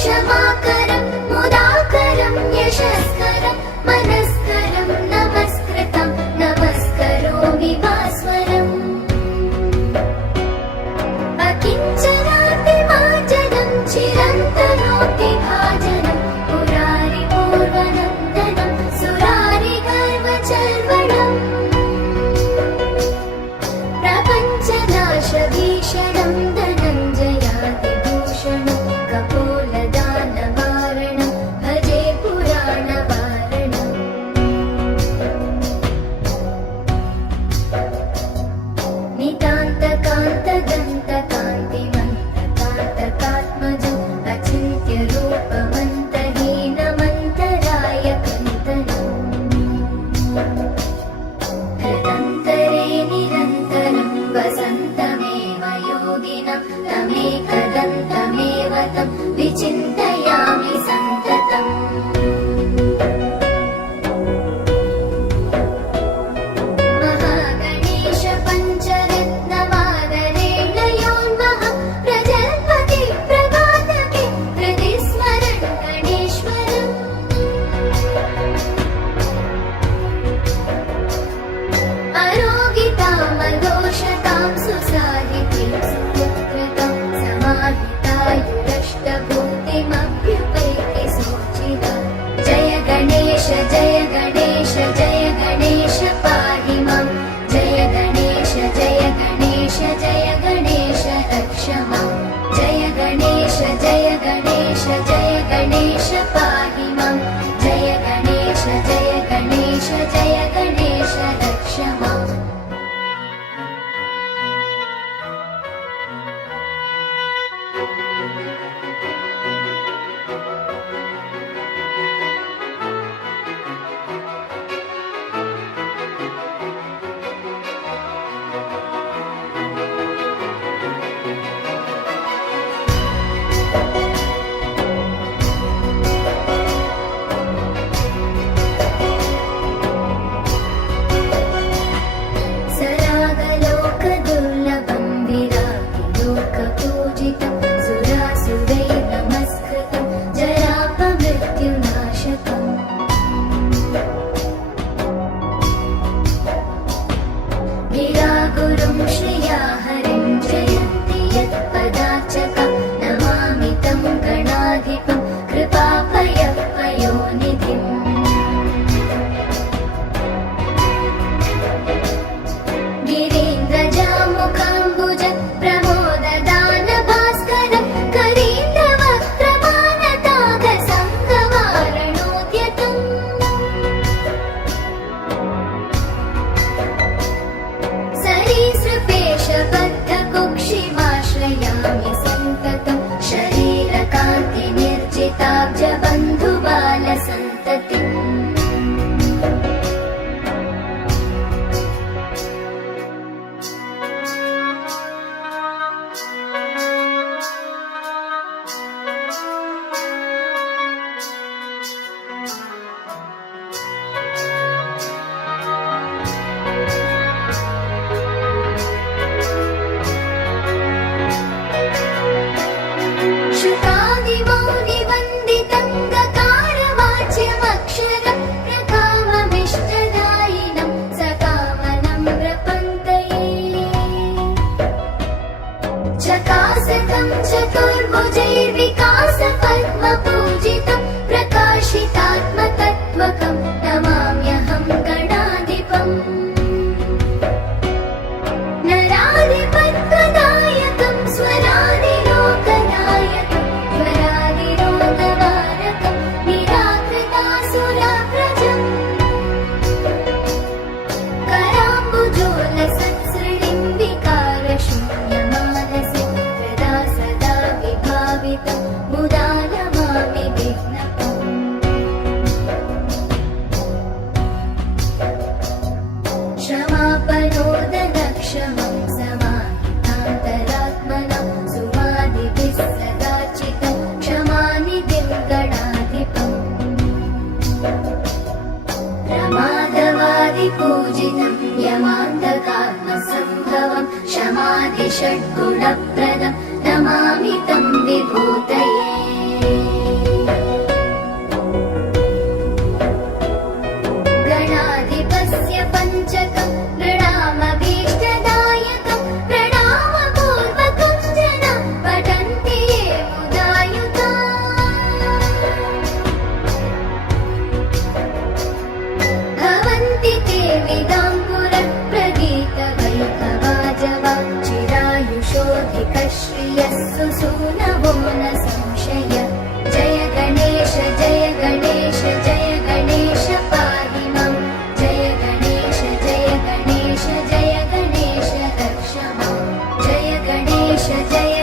क्षमाकरं मुदाकरं यशस्करं मनस्करं नमस्कृतं नमस्करोमि भास्वरम् अकिञ्चनातिमार्जनं चिरन्तनोति भाजनं पुरारिपूर्वनन्दनं सुरारिगर्वचर्वणम् प्रपञ्चनाशभीषणं धनञ्जयातिभूषणं कपोलदानवारणं भजे पुराणवारणम् नितान्तकान्तदन्तकान्तिमन्तकान्तकात्मजम् अचिन्त्यरूपमन्तहीनमन्तरायकन्तनम् हृदन्तरे निरन्तरं वसन्तमेव योगिनं तमेकदन्तमेव तं विचिन्तयामि सन्ततम् महागणेश पञ्चरत्नमादरेण योन्मः प्रजल्पति प्रभातके हृदि स्मरन् गणेश्वरम् अरोगितामदोषतां सुसाहितीं सुपुत्रतां समाहितायुरष्टभूतिमम् चकासतं चतुर्भुजैर्विकास पद्मपूजितं प्रकाशितात्मतत्त्वकं नमाम्यहं गणाधिपम् नराधिपत्वदायकं स्वरादिलोकनायकं स्वरादिरोगवारकं निराकृतासुरव्रजम् कराम्बुजोलसत्सृणिं विकारशून्यमानसं सदा सदा विभावितं मुदा नमामि विघ्नपम् क्षमापरोदनक्षमं समाहितान्तरात्मनं सुवादिभिः सदाचितं क्षमानिधिं गणाधिपम् प्रमादवादिपूजितं यमान्तकात्मसम्भवं क्षमादिषड्गुणप्रदं नमामि तं विभूतये गणाधिपस्य पञ्चकं प्रणामभीष्टदायकं प्रणामपूर्वकं जनं पठन्ति ये मुदायुता भवन्ति ते विदाम्बुरप्रगीतवैकवाजवा चिरायुषोऽधिकश्रियः सुसूनवो न संशय जय गणेश जय गणेश जय गणेश पाहि मां जय गणेश जय गणेश जय गणेश रक्ष मां जय गणेश जय